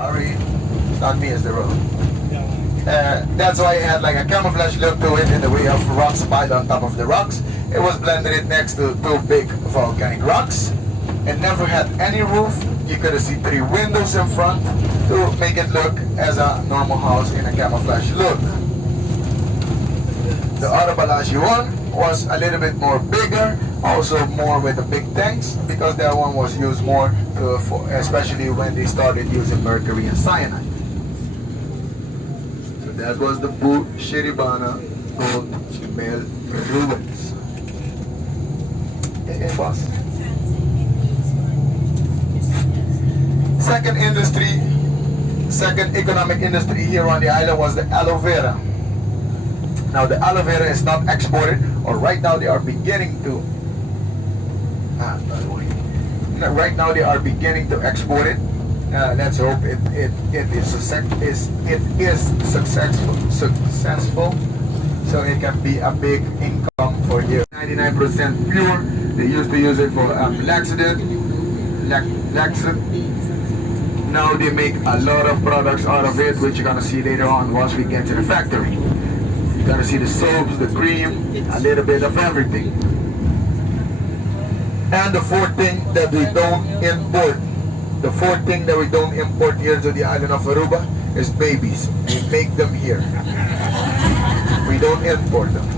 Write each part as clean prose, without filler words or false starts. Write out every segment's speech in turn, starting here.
Sorry, it's not me, it's the road. That's why it had like a camouflage look to it in the way of rocks piled on top of the rocks. It was blended in next to two big volcanic rocks. It never had any roof. You could see 3 windows in front to make it look as a normal house in a camouflage look. The Arabalashi one was a little bit more bigger, also more with the big tanks, because that one was used more especially when they started using mercury and cyanide. So that was the Bu Shiribana gold mill ruins. It was. Second economic industry here on the island was the aloe vera. Now the aloe vera is not exported, or right now they are beginning to. Right now they are beginning to export it. Let's hope it is successful, so it can be a big income for you. 99% pure. They used to use it for laxative. Now they make a lot of products out of it, which you're gonna see later on once we get to the factory. You're gonna see the soaps, the cream, a little bit of everything. And the fourth thing that we don't import. The fourth thing that we don't import here to the island of Aruba is babies. We make them here. We don't import them.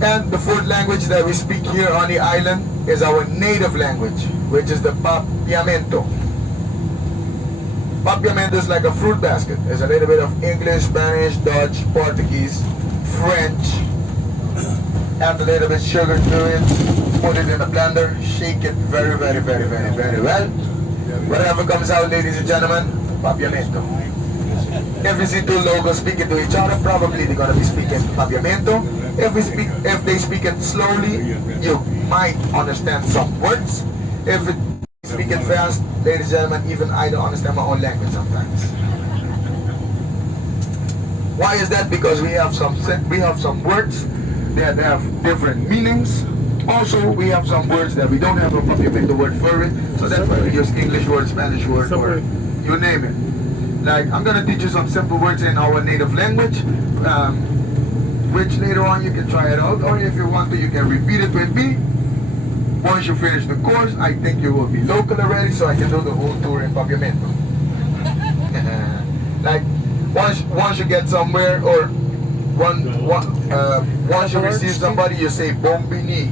And the fourth language that we speak here on the island is our native language, which is the Papiamento. Papiamento is like a fruit basket. There's a little bit of English, Spanish, Dutch, Portuguese, French, add a little bit sugar to it, put it in a blender, shake it very well. Whatever comes out, ladies and gentlemen, Papiamento. If you see two logos speaking to each other, probably they're gonna be speaking Papiamento. If they speak it slowly, you might understand some words. If they speak it fast, ladies and gentlemen, even I don't understand my own language sometimes. Why is that? Because we have some words that have different meanings. Also, we have some words that we don't have a Papiamento word for it. So that's why we use English word, Spanish word, or you name it. Like, I'm gonna teach you some simple words in our native language, which later on you can try it out, or if you want to, you can repeat it with me. Once you finish the course, I think you will be local already, so I can do the whole tour in Papiamento. Like, once you get somewhere, or once you receive somebody, you say Bombini.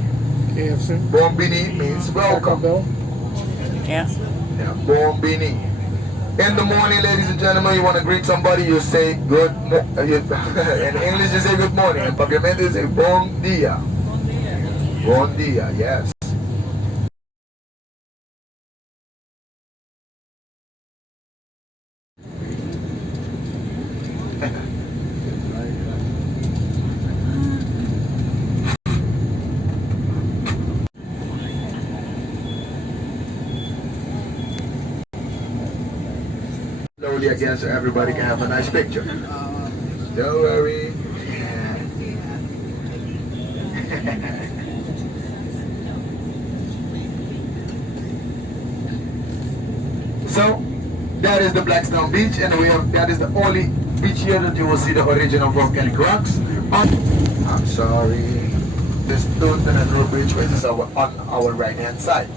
Bombini means welcome. Yeah. Yeah, Bombini. In the morning, ladies and gentlemen, you want to greet somebody, you say good in English, you say good morning. In Papiamento, you say bon dia. Bon dia, yes. Slowly again so everybody can have a nice picture. Don't worry. So that is the Blackstone Beach, and that is the only beach here that you will see the original volcanic rocks. I'm sorry. This Dutton and Road Bridge, which is on our right hand side.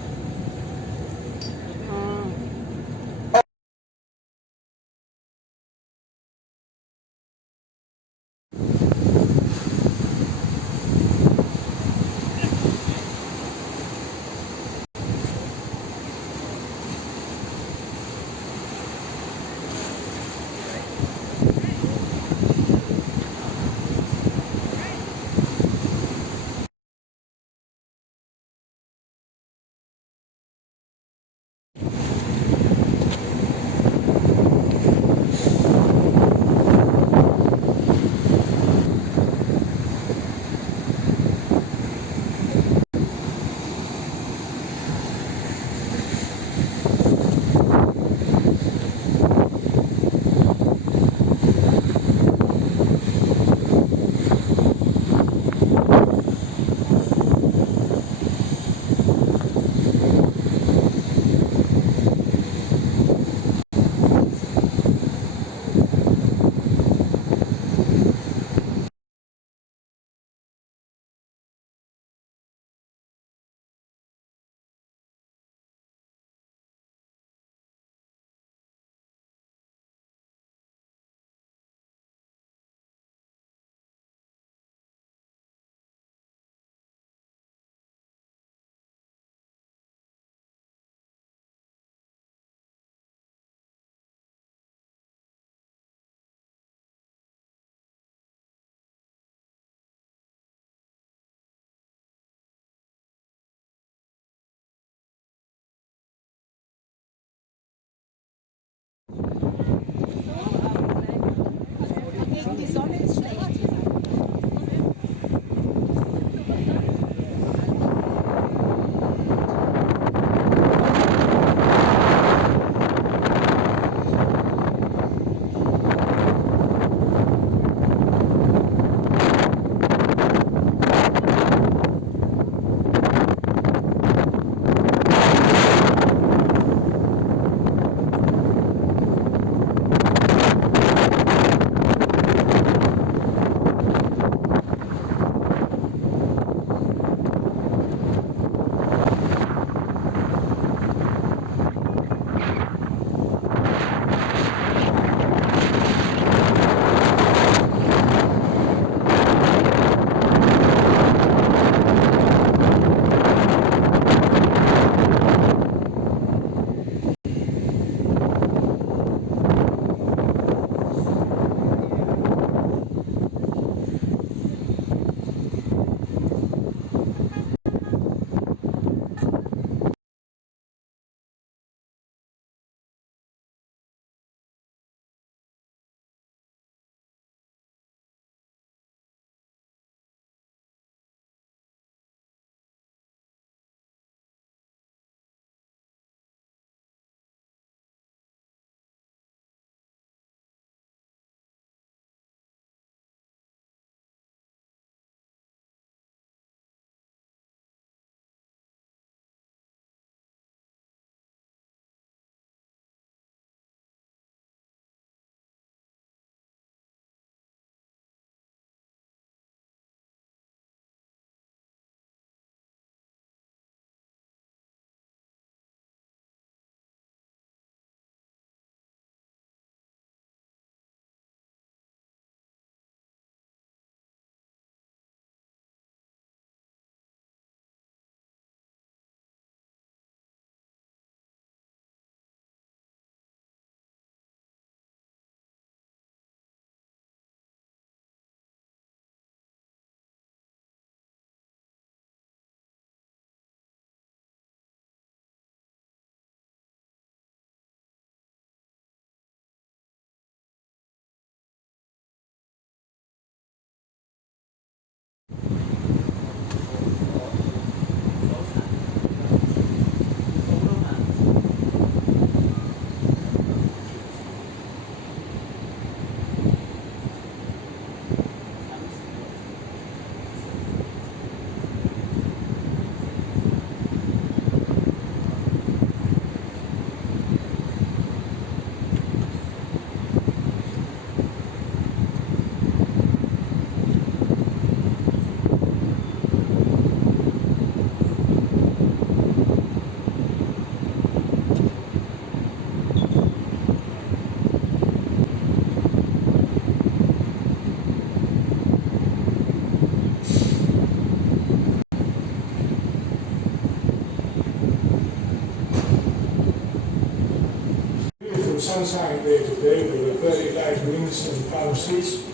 sunshine day today with very light winds and calm seas.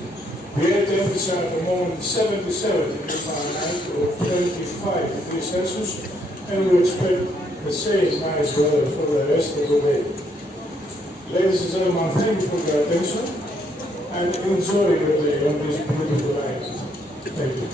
The air temperature at the moment 77 degrees Fahrenheit or 25 degrees Celsius, and we expect the same nice weather for the rest of the day. Ladies and gentlemen, thank you for your attention and enjoy your day on this beautiful island. Thank you.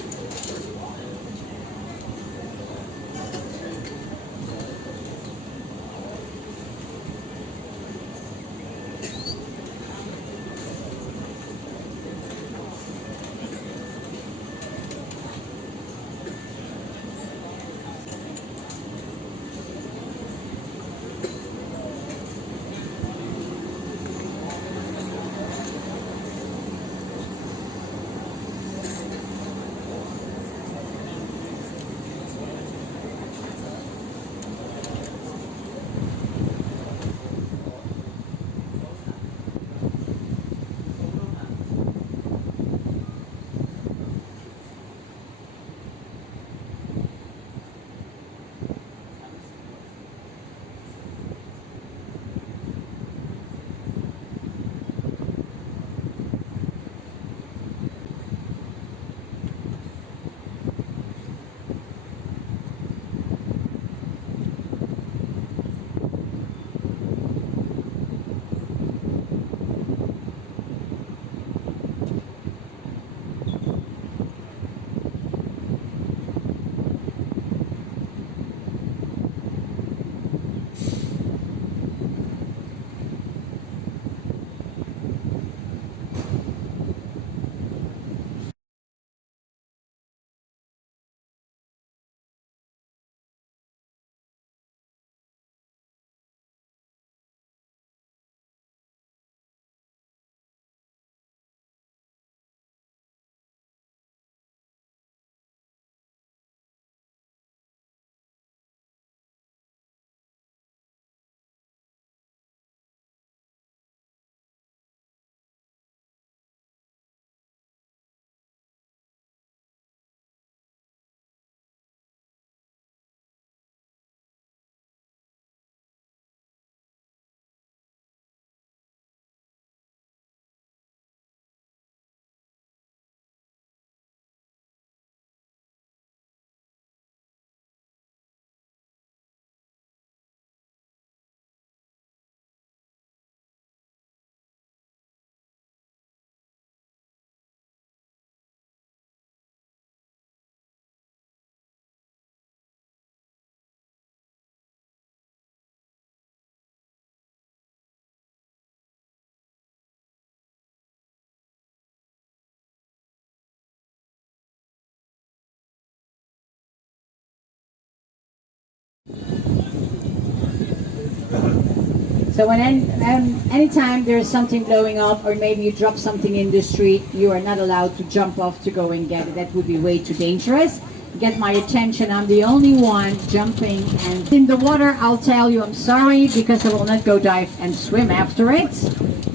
So anytime there's something blowing up, or maybe you drop something in the street, you are not allowed to jump off to go and get it. That would be way too dangerous. Get my attention, I'm the only one jumping, and in the water I'll tell you I'm sorry, because I will not go dive and swim after it.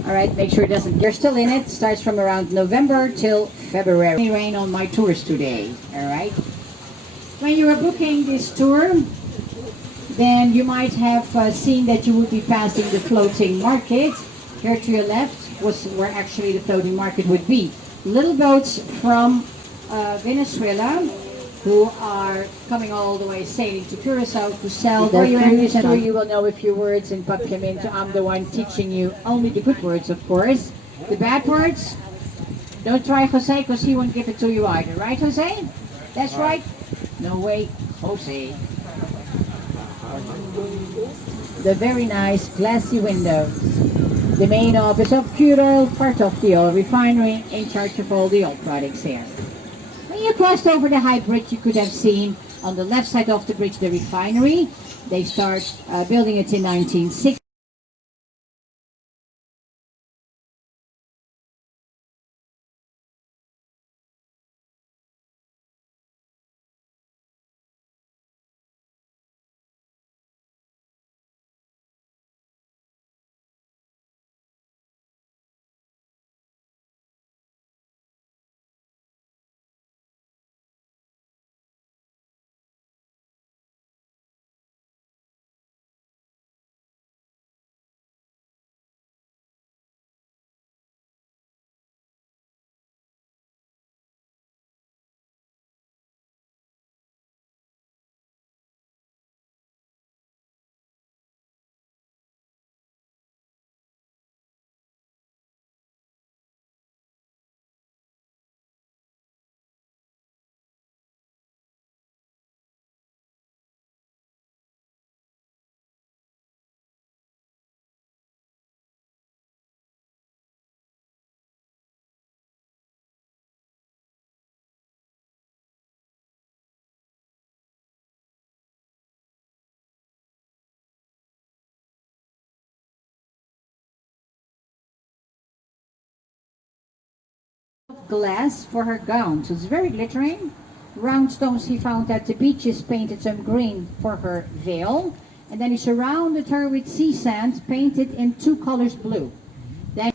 Alright, make sure it doesn't, you're still in it. Starts from around November till February. Rain on my tours today. Alright. When you are booking this tour, then you might have seen that you would be passing the floating market. Here to your left was where actually the floating market would be. Little boats from Venezuela who are coming all the way sailing to Curaçao to sell their fruits. And you will know a few words in Papiamento. I'm the one teaching you only the good words, of course. The bad words, don't try Jose, because he won't give it to you either. Right, Jose? That's right. No way, Jose. The very nice glassy windows. The main office of crude oil, part of the oil refinery, in charge of all the oil products here. When you crossed over the high bridge, you could have seen on the left side of the bridge the refinery. They start building it in 1960. glass for her gown. So it's very glittering. Round stones he found at the beaches, painted some green for her veil. And then he surrounded her with sea sand, painted in 2 colors blue. Then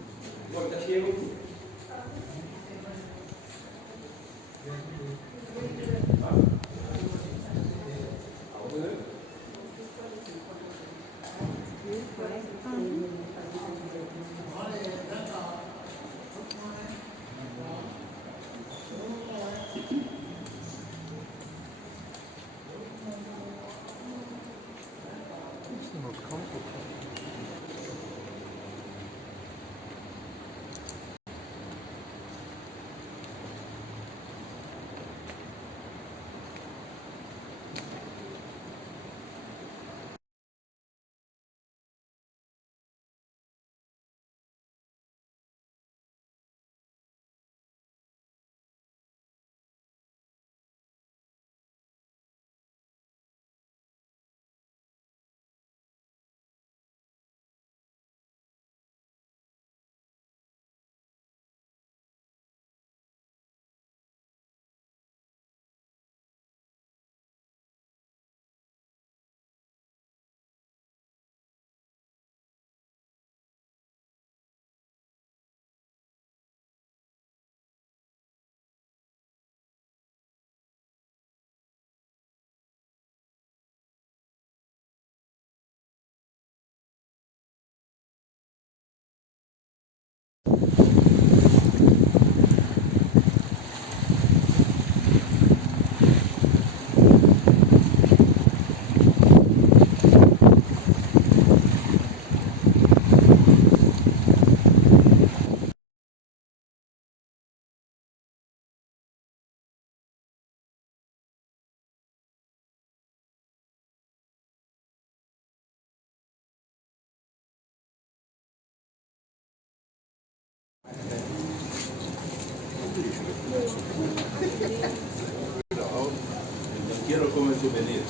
Quiero comer souvenir.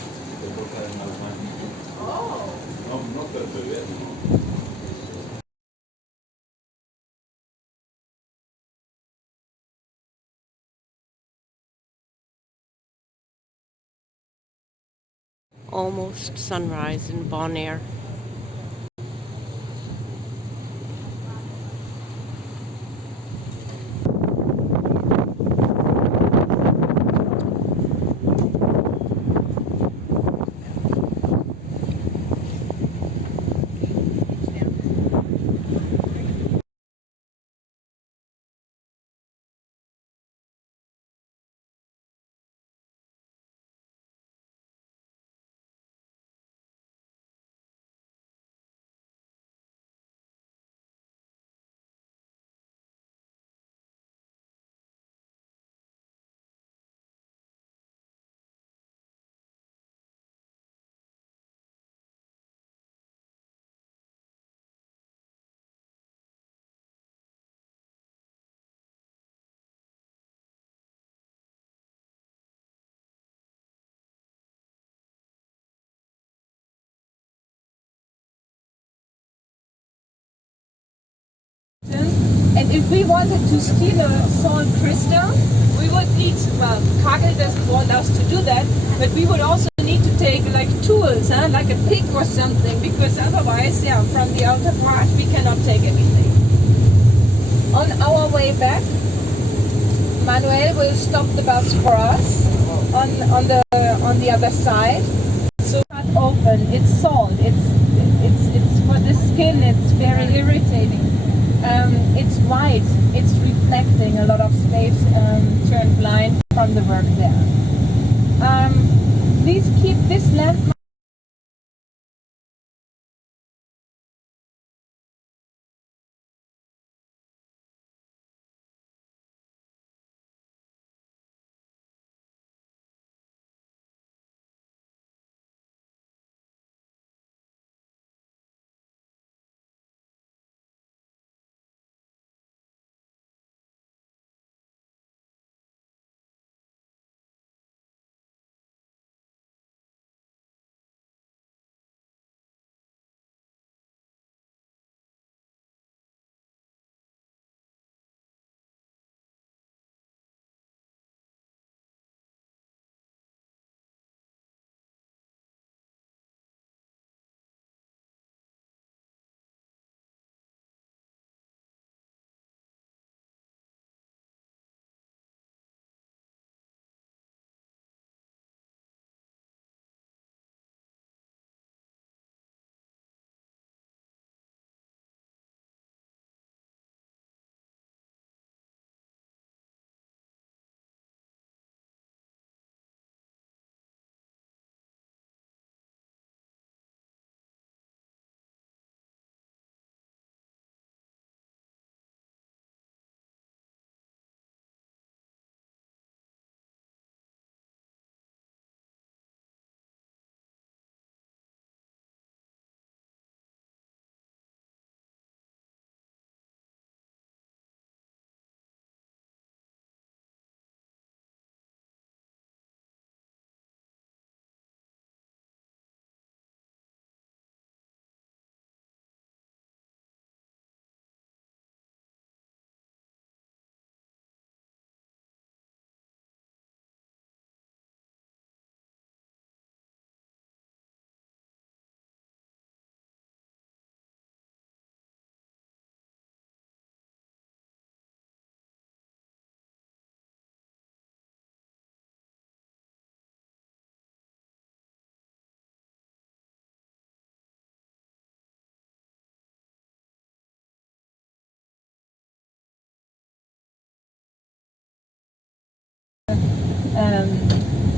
No, no per beber, no. Almost sunrise in Bonaire. And if we wanted to steal a salt crystal, we would need, well, Kagel doesn't want us to do that, but we would also need to take like tools, like a pick or something, because otherwise, yeah, from the outer part, we cannot take anything. On our way back, Manuel will stop the bus for us on the other side. So cut open, it's salt, it's for the skin, it's very irritating. It's white, it's reflecting a lot of slaves turned blind from the work there. Please keep this landmark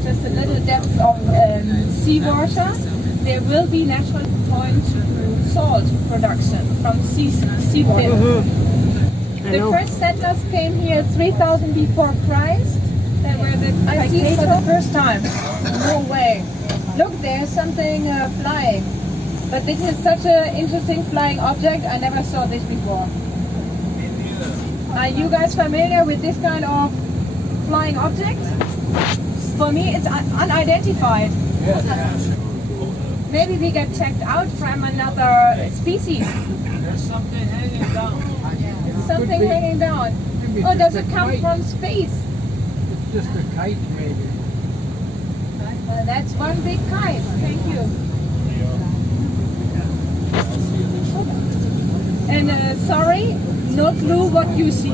just a little depth of seawater, there will be natural point to salt production from seawater. The first settlers came here 3000 before Christ. They were the I see it for the first time. No way. Look, there's something flying. But this is such an interesting flying object. I never saw this before. Are you guys familiar with this kind of flying object? For me, it's unidentified. Maybe we get checked out from another species. There's something hanging down. Something hanging down. Or does it come from space? It's just a kite, maybe. That's one big kite. Thank you. And sorry, no clue what you see.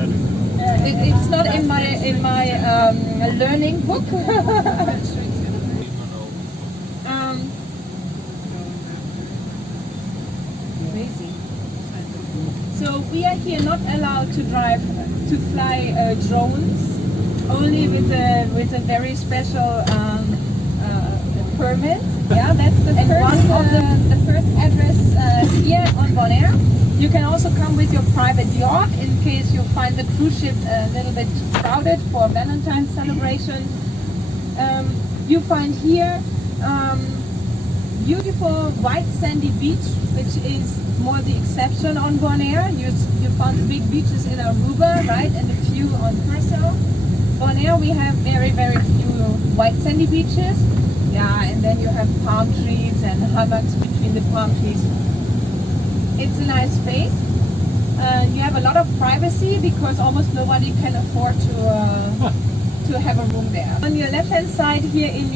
It's not in my learning book. Crazy. So we are here not allowed to fly drones. Only with a very special permit. Yeah, that's the first address here on Bonaire. You can also come with your private yacht in case you find the cruise ship a little bit crowded for Valentine's celebration. You find here beautiful white sandy beach, which is more the exception on Bonaire. You found big beaches in Aruba, right, and a few on Curaçao. Bonaire we have very few white sandy beaches. Yeah, and then you have palm trees and hummocks between the palm trees. It's a nice space. You have a lot of privacy because almost nobody can afford to have a room there. On your left hand side here in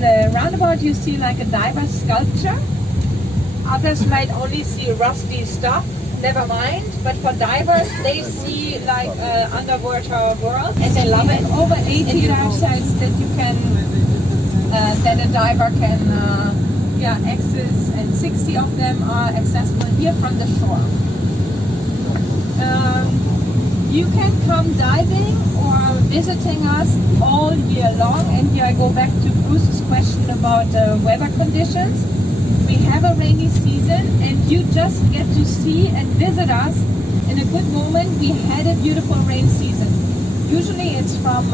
the roundabout you see like a diver sculpture. Others might only see rusty stuff. Never mind, but for divers, they see like underwater world, and they love it. Over 80 dive sites that you can, that a diver can, access, and 60 of them are accessible here from the shore. You can come diving or visiting us all year long, and here I go back to Bruce's question about weather conditions. We have a rainy season and you just get to see and visit us in a good moment. We had a beautiful rain season. Usually it's from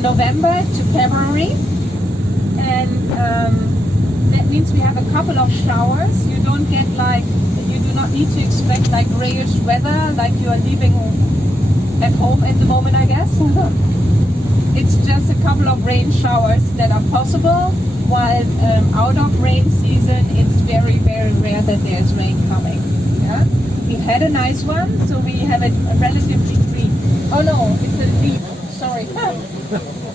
November to February, and that means we have a couple of showers. You do not need to expect like grayish weather like you are leaving at home at the moment, I guess. It's just a couple of rain showers that are possible. While out of rain season, it's very rare that there's rain coming. Yeah, we had a nice one, so we have it relatively free. Oh no, it's a leaf. Sorry.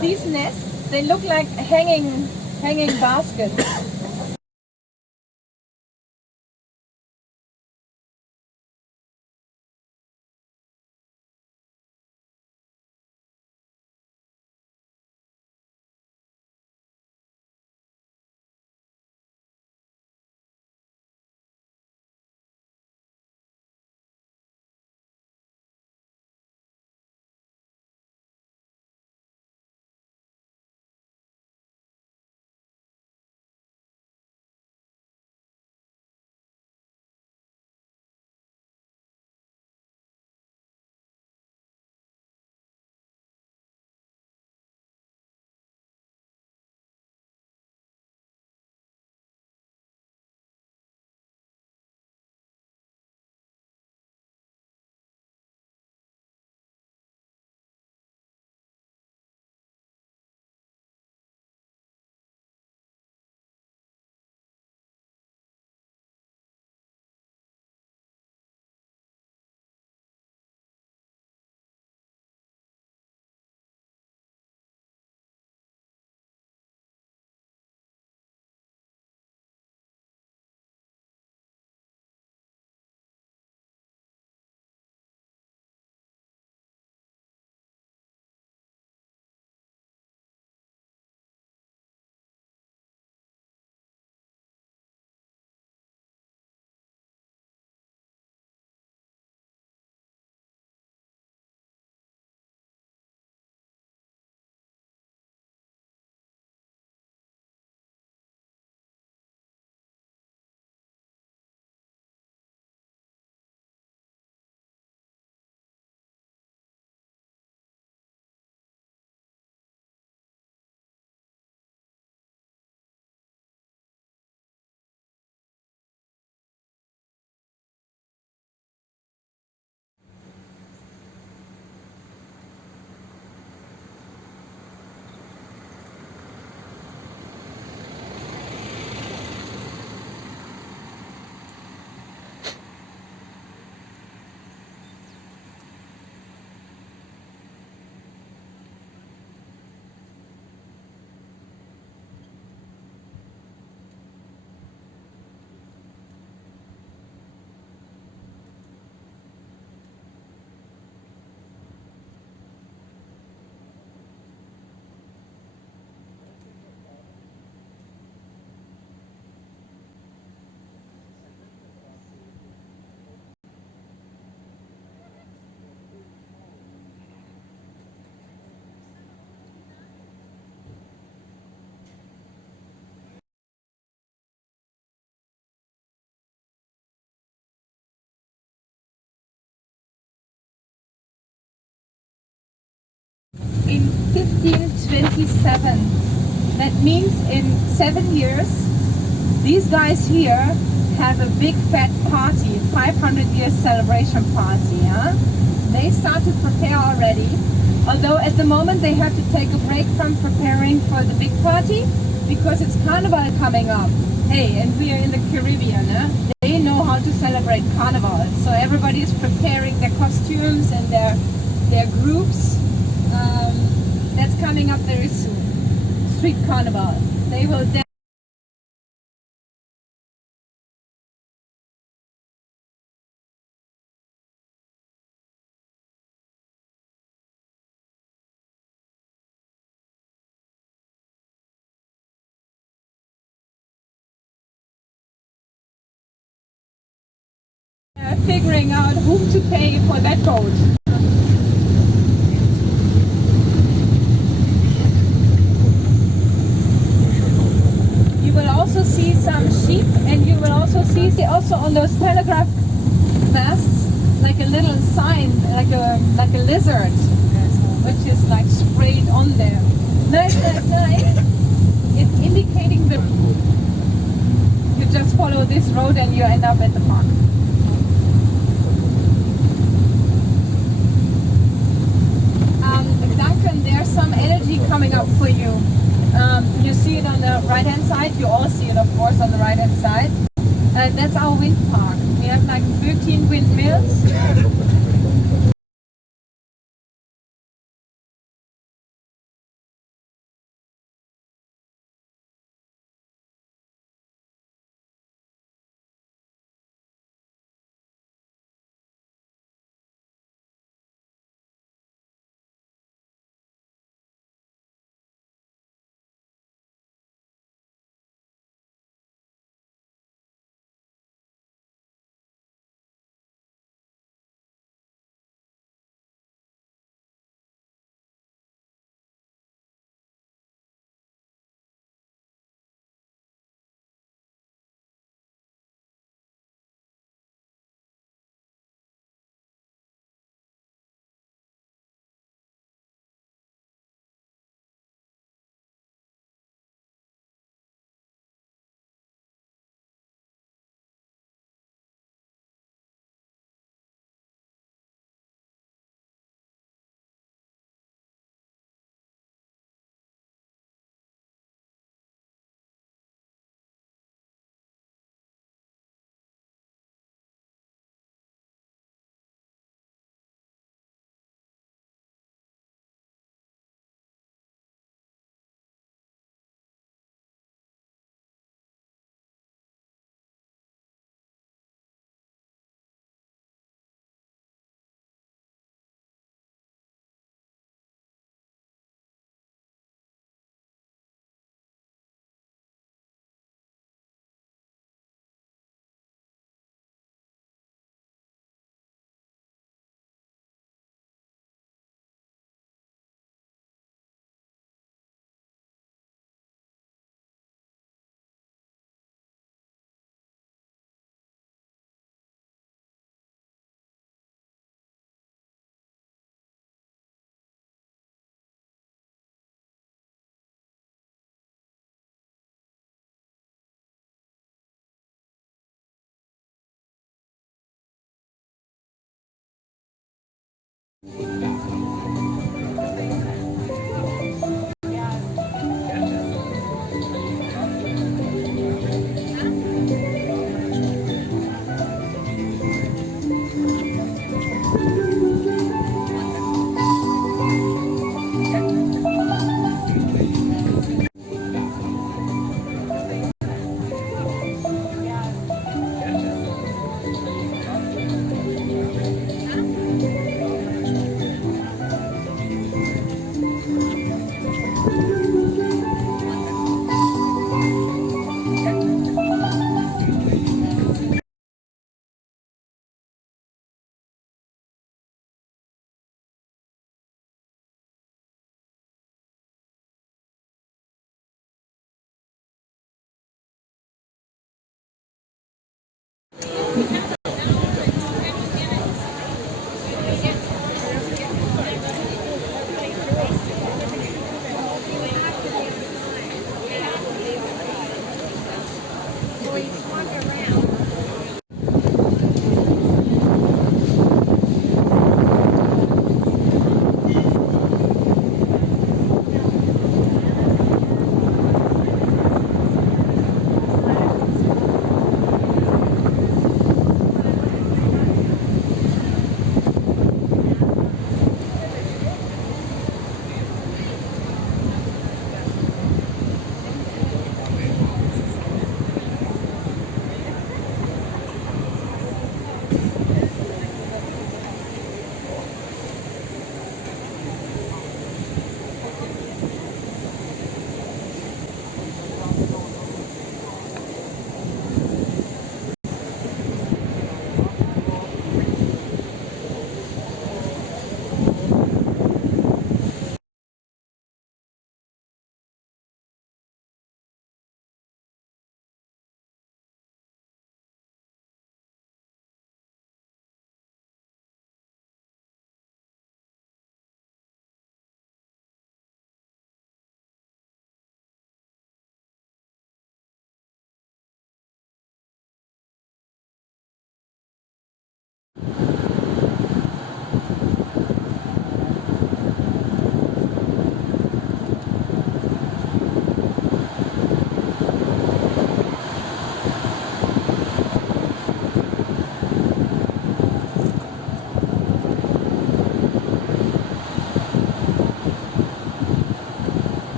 These nests, they look like hanging baskets. in 1527. That means in 7 years, these guys here have a big fat party, 500 years celebration party. Huh? They start to prepare already, although at the moment they have to take a break from preparing for the big party because it's Carnival coming up. Hey, and we are in the Caribbean. Huh? They know how to celebrate Carnival, so everybody is preparing their costumes and their groups. That's coming up very soon. Street Carnival. They will. Figuring out whom to pay for that boat. You will also see some sheep, and you will also see also on those telegraph masts like a little sign, like a lizard, which is like sprayed on there. Nice. It's indicating the. You just follow this road and you end up at the park. There's some energy coming up for you. You see it on the right hand side. You all see it, of course, on the right hand side. That's our wind park. We have like 13 windmills.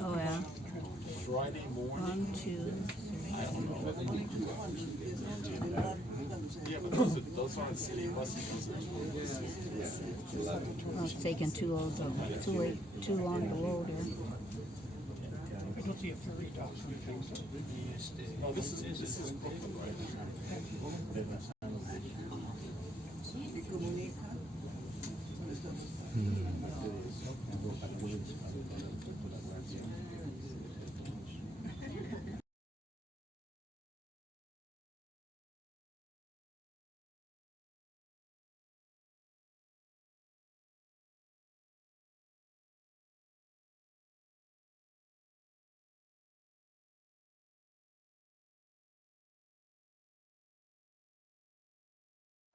Oh yeah. Friday morning. 1, 2. I don't know. Yeah, but those aren't city buses. Well, it's taking too long to load here. Oh, this is Brooklyn, right?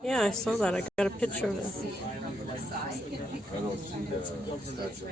Yeah, I saw that. I got a picture of it. I don't see the statue.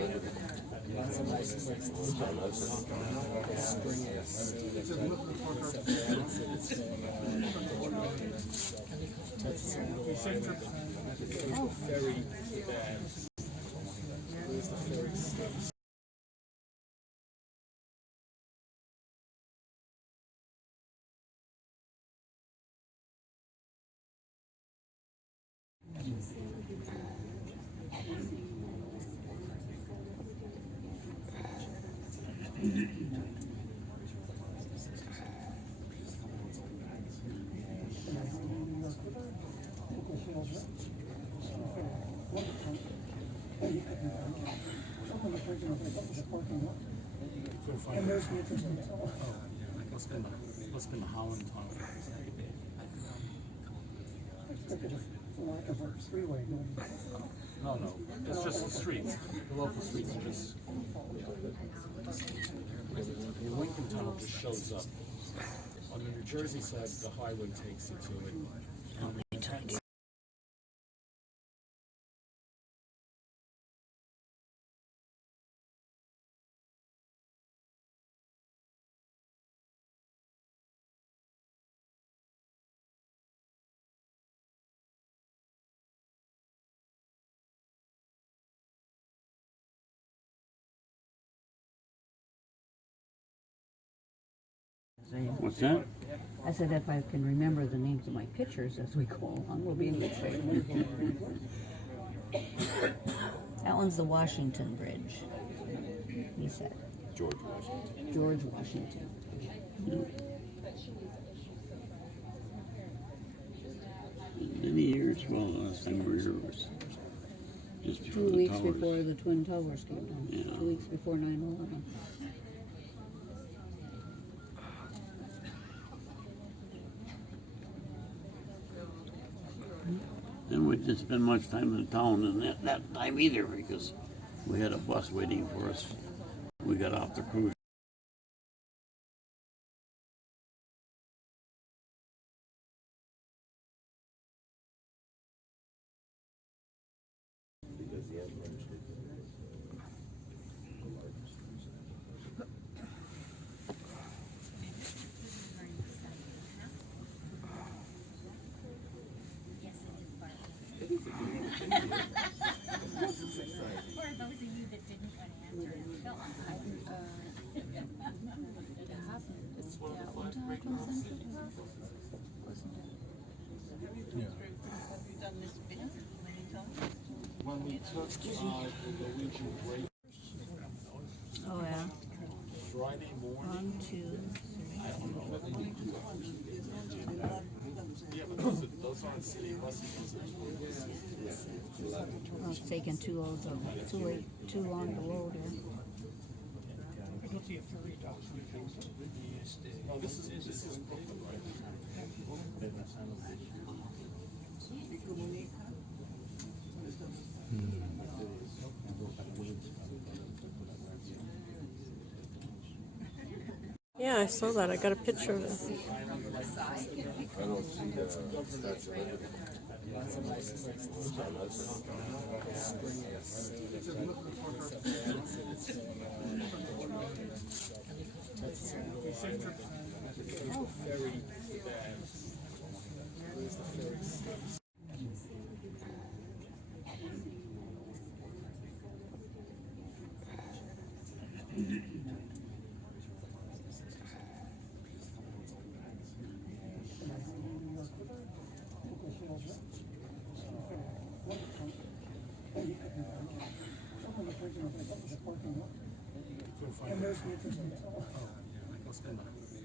Must have been the Holland Tunnel. No, it's just the streets. The local streets are just. The Lincoln Tunnel just shows up. On the New Jersey side, the highway takes you to it. What's that? I said if I can remember the names of my pictures as we go along, we'll be in good shape. That one's the Washington Bridge, he said. George Washington. George Washington. Many years, well, last time we were here was just before 2 the weeks towers. before the Twin Towers came down. Yeah. 2 weeks before 9/11. And we didn't spend much time in town in that time either because we had a bus waiting for us. We got off the cruise. When we took the Norwegian break Oh, yeah. Friday morning, 1, 2. yeah, but those aren't city buses, those are Well, it's taking too long to load here. no, this is Brooklyn, right? Yeah, I saw that. I got a picture of it. I don't see the Statue of Liberty.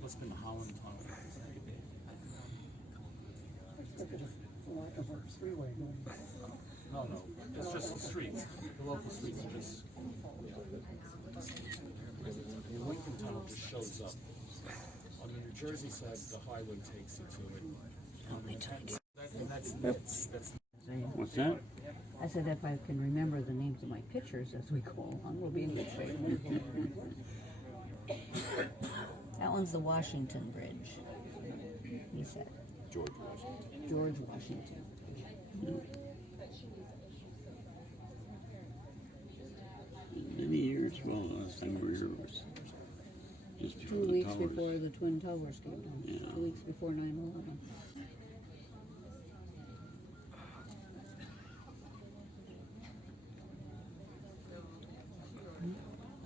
What's been the Holland Tunnel? No, it's just the streets. The local streets are just. The Lincoln Tunnel just shows up. On the New Jersey side, the highway takes you to it. That's What's that? I said if I can remember the names of my pictures as we go along, we'll be in good shape. That one's the Washington Bridge, he said. George Washington. George Washington. Many years, well, last time we were here was just before 2 the weeks towers. before the Twin Towers came down. Yeah. 2 weeks before 9/11.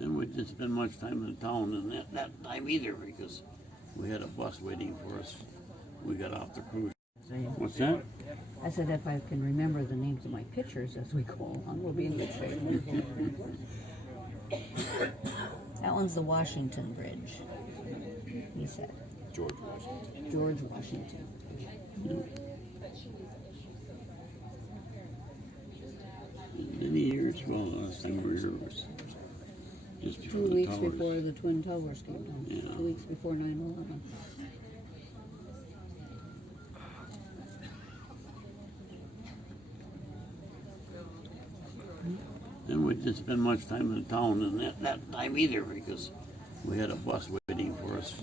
And we didn't spend much time in town in that time either because we had a bus waiting for us. We got off the cruise. What's that? I said if I can remember the names of my pictures as we go along, we'll be in good shape. That one's the Washington Bridge, he said. George Washington. George Washington. Many years, well, last time we were here was just before 2 the weeks towers. before the Twin Towers came down. Yeah. 2 weeks before 9/11. And we didn't spend much time in town in that time either because we had a bus waiting for us.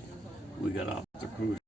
We got off the cruise.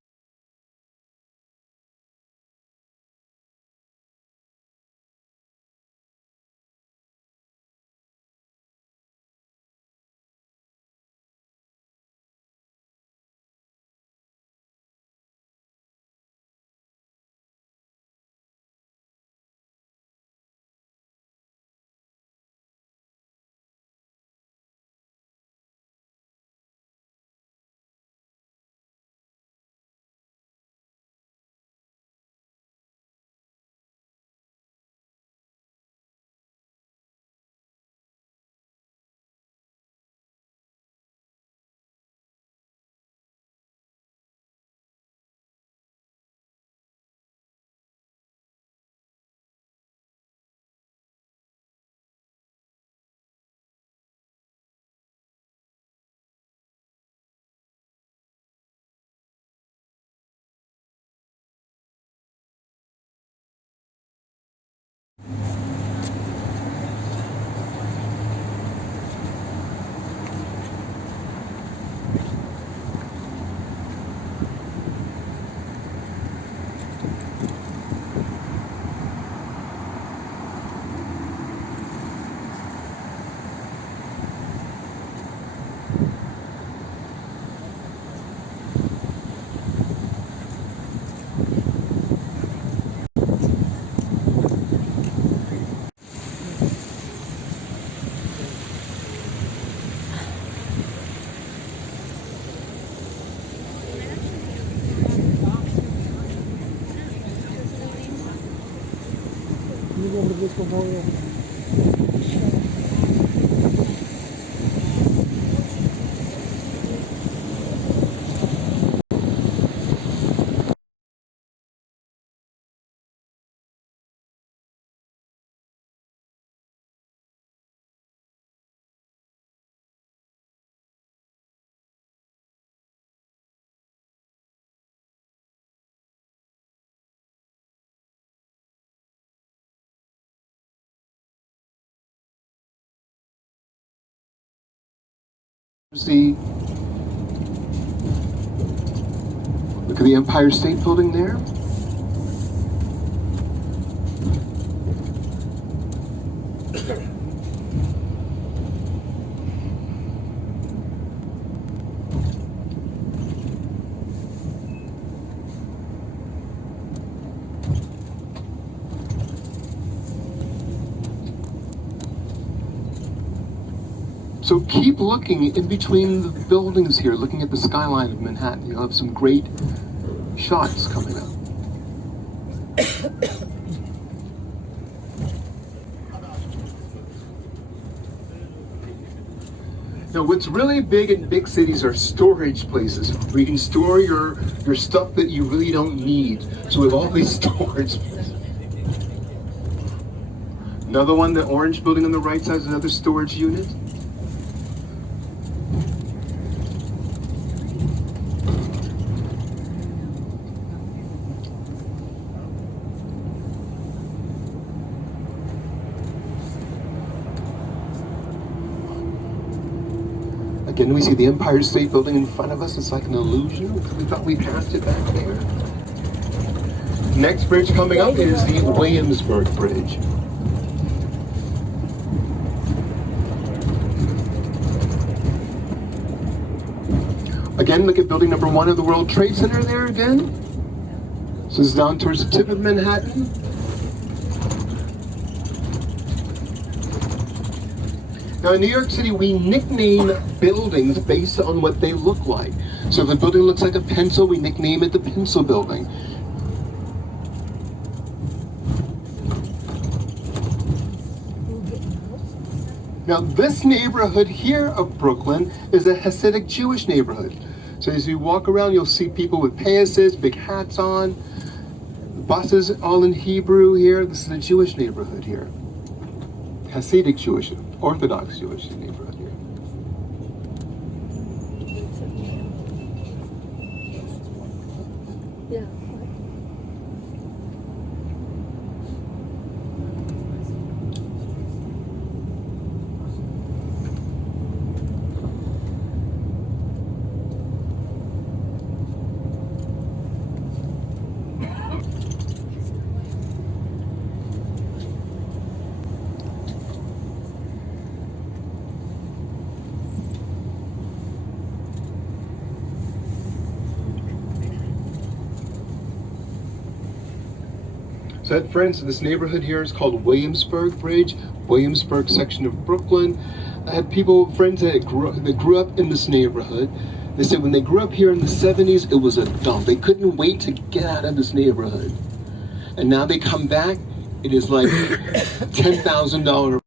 See, look at the Empire State Building there. So keep looking in between the buildings here, looking at the skyline of Manhattan. You'll have some great shots coming up. Now, what's really big in big cities are storage places where you can store your stuff that you really don't need. So we have all these storage places. Another one, the orange building on the right side is another storage unit. Again, we see the Empire State Building in front of us. It's like an illusion. We thought we passed it back there. Next bridge coming up is the Williamsburg Bridge. Again, look at building number 1 of the World Trade Center there again. So this is down towards the tip of Manhattan. Now in New York City, we nickname buildings based on what they look like. So if a building looks like a pencil, we nickname it the Pencil Building. Now this neighborhood here of Brooklyn is a Hasidic Jewish neighborhood. So as you walk around, you'll see people with payasses, big hats on, buses all in Hebrew here. This is a Jewish neighborhood here. Hasidic Jewish, Orthodox Jewish neighborhood here. Yeah. So that, friends, this neighborhood here is called Williamsburg Bridge, Williamsburg section of Brooklyn. I had people, friends that grew up in this neighborhood. They said when they grew up here in the 70s, it was a dump. They couldn't wait to get out of this neighborhood. And now they come back, it is like $10,000